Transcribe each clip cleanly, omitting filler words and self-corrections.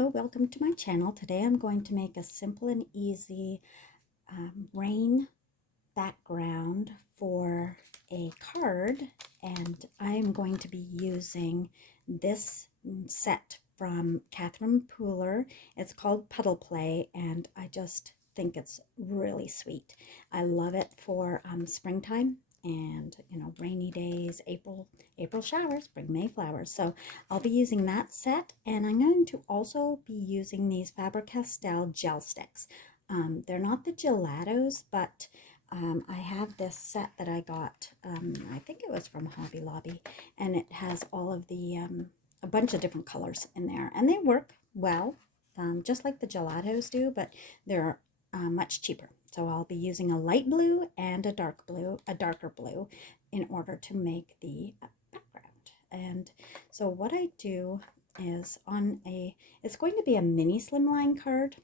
Hello, welcome to my channel. Today I'm going to make a simple and easy rain background for a card, and I'm going to be using this set from Catherine Pooler. It's called Puddle Play, and I just think it's really sweet. I love it for springtime and rainy days, April showers bring May flowers. So I'll be using that set, and I'm going to also be using these Faber-Castell gel sticks. They're not the gelatos, but I have this set that I got, I think it was from Hobby Lobby, and it has all of the a bunch of different colors in there, and they work well, just like the gelatos do, but they're much cheaper. So I'll be using a light blue and a darker blue in order to make the background. And so what I do is it's going to be a mini Slimline card.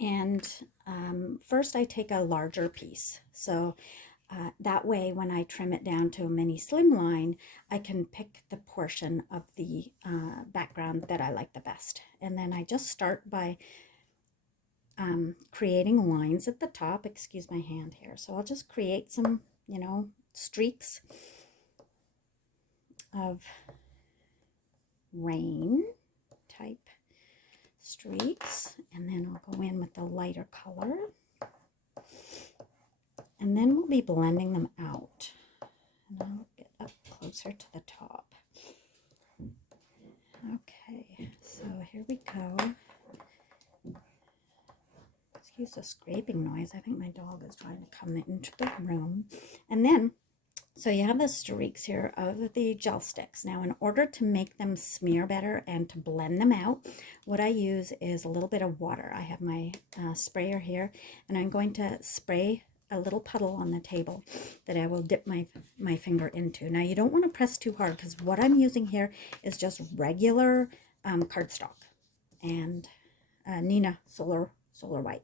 And first I take a larger piece. So that way when I trim it down to a mini Slimline, I can pick the portion of the background that I like the best. And then I just start by creating lines at the top. Excuse my hand here. So I'll just create some, streaks of rain type streaks, and then I'll go in with the lighter color, and then we'll be blending them out. And I'll get up closer to the top. Okay, so here we go. Excuse the scraping noise. I think my dog is trying to come into the room. And then, so you have the streaks here of the gel sticks. Now, in order to make them smear better and to blend them out, what I use is a little bit of water. I have my sprayer here, and I'm going to spray a little puddle on the table that I will dip my finger into. Now, you don't want to press too hard, because what I'm using here is just regular cardstock and Nina Solar White.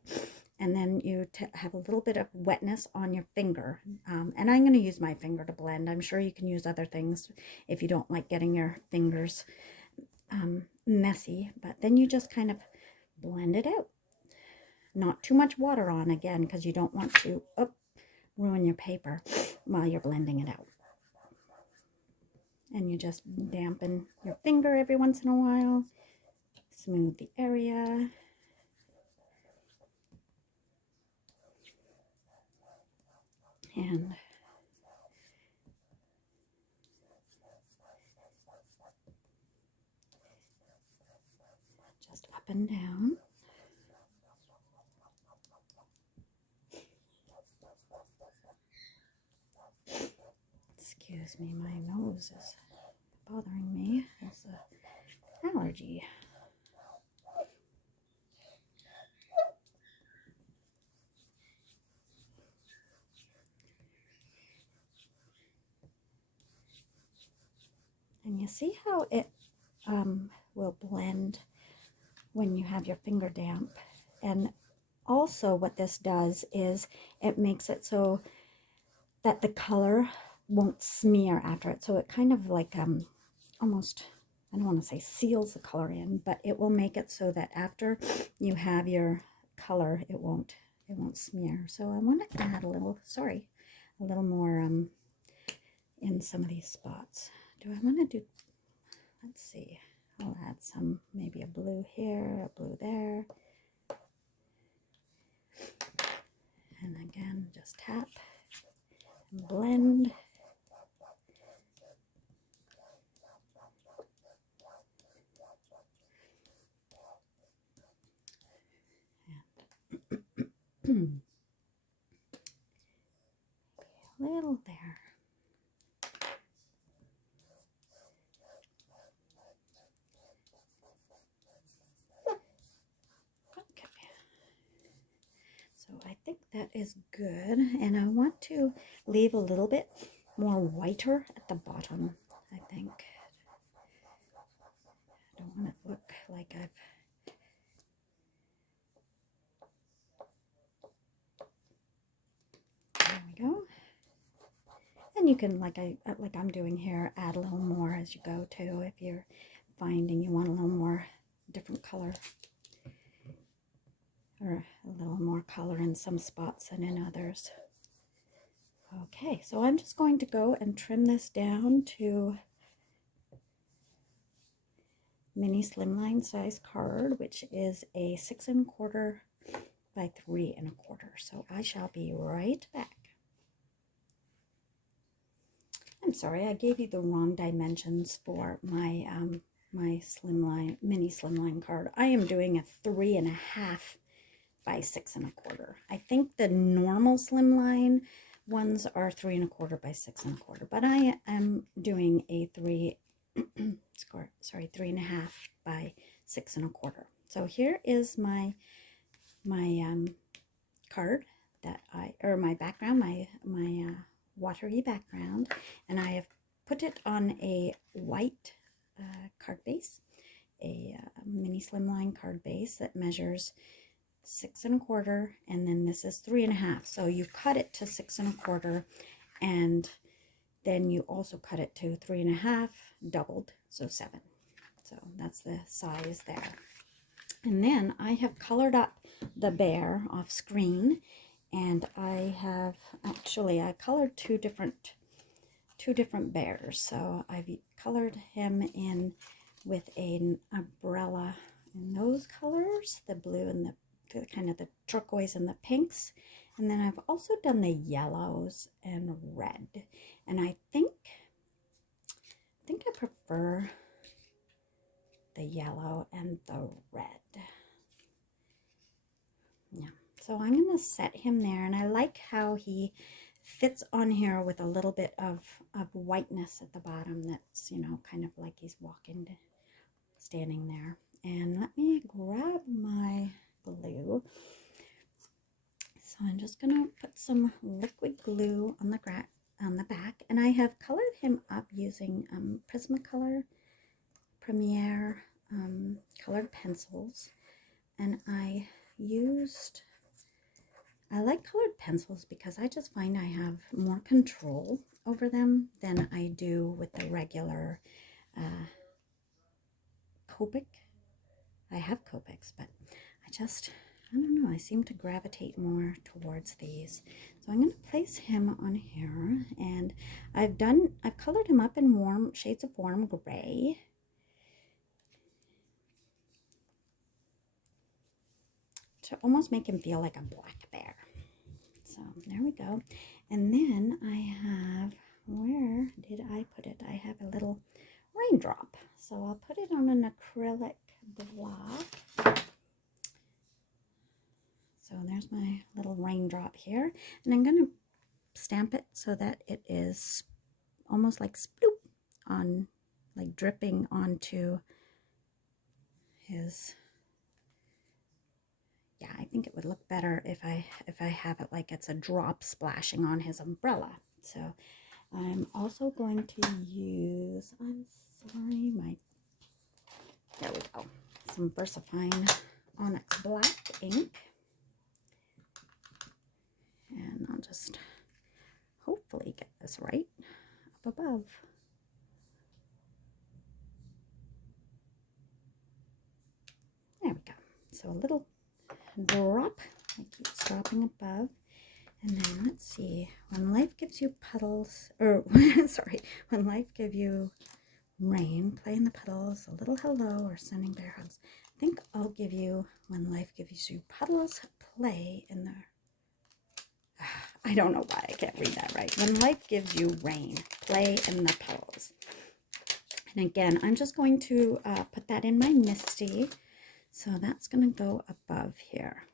And then you have a little bit of wetness on your finger. And I'm going to use my finger to blend. I'm sure you can use other things if you don't like getting your fingers messy. But then you just kind of blend it out. Not too much water on, again, because you don't want to ruin your paper while you're blending it out. And you just dampen your finger every once in a while. Smooth the area. And just up and down. Excuse me, my nose is bothering me. It's an allergy. And you see how it will blend when you have your finger damp. And also what this does is it makes it so that the color won't smear after it. So it kind of like almost, I don't want to say seals the color in, but it will make it so that after you have your color, it won't smear. So I want to add a little more in some of these spots. Do I want to do, let's see, I'll add some, maybe a blue here, a blue there. And again, just tap and blend. And a little there. So I think that is good, and I want to leave a little bit more whiter at the bottom, I think. I don't want it to look like there we go. And you can, like I'm doing here, add a little more as you go too, if you're finding you want a little more different color, or a little more color in some spots than in others. Okay, so I'm just going to go and trim this down to mini slimline size card, which is a 6 1/4 by 3 1/4. So I shall be right back. I'm sorry, I gave you the wrong dimensions for my my slimline, mini slimline card. I am doing a 3 1/2 by 6 1/4. I think the normal slimline ones are 3 1/4 by 6 1/4, but I am doing a 3 1/2 by 6 1/4. So here is my card that my background, my watery background, and I have put it on a white card base, a mini slimline card base that measures 6 1/4, and then this is 3 1/2. So you cut it to 6 1/4, and then you also cut it to 3 1/2, doubled, so 7. So that's the size there. And then I have colored up the bear off screen, and I have actually I colored two different bears. So I've colored him in with an umbrella in those colors, the blue and the kind of the turquoise and the pinks, and then I've also done the yellows and red, and I think I prefer the yellow and the red. Yeah, so I'm going to set him there, and I like how he fits on here with a little bit of whiteness at the bottom that's, you know, kind of like he's standing there. And let me grab my glue. So I'm just going to put some liquid glue on the back, and I have colored him up using Prismacolor Premier colored pencils, and I like colored pencils because I just find I have more control over them than I do with the regular Copic. I have Copics, but I don't know, I seem to gravitate more towards these. So I'm going to place him on here, and I've colored him up in shades of warm gray. To almost make him feel like a black bear. So there we go. And then I have, where did I put it? I have a little raindrop. So I'll put it on an acrylic block. So there's my little raindrop here. And I'm going to stamp it so that it is almost like sploop on, like dripping onto his. Yeah, I think it would look better if I have it like it's a drop splashing on his umbrella. So I'm also going to use, there we go, some VersaFine Onyx Black ink. And I'll just hopefully get this right up above. There we go. So a little drop, it keeps dropping above. And then let's see, when life gives you puddles, or sorry, when life gives you rain, play in the puddles, a little hello, or sending bear hugs. I think I'll give you, when life gives you puddles, play in the, I don't know why I can't read that right. When life gives you rain, play in the puddles. And again, I'm just going to put that in my Misty. So that's going to go above here.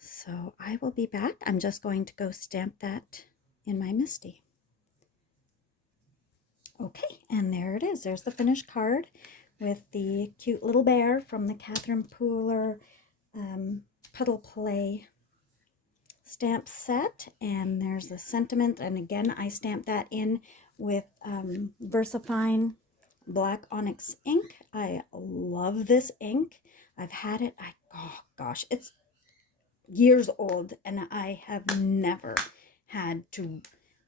So I will be back. I'm just going to go stamp that in my Misty. Okay, and there it is. There's the finished card with the cute little bear from the Catherine Pooler Puddle Play stamp set. And there's the sentiment. And again, I stamped that in with VersaFine Black Onyx ink. I love this ink. I've had it, oh gosh, it's years old, and I have never had to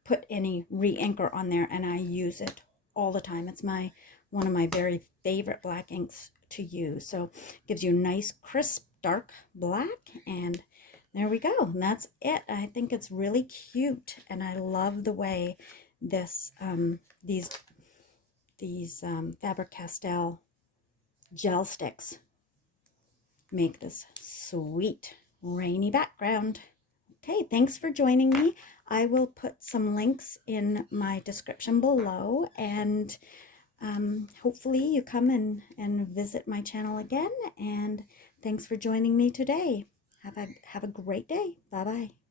put any re-inker on there, and I use it all the time. It's one of my very favorite black inks to use. So gives you nice, crisp, dark black, and there we go. And that's it. I think it's really cute, and I love the way this these Faber-Castell gel sticks make this sweet rainy background. Okay, thanks for joining me. I will put some links in my description below, and hopefully you come and visit my channel again. And thanks for joining me today. Have a great day. Bye-bye.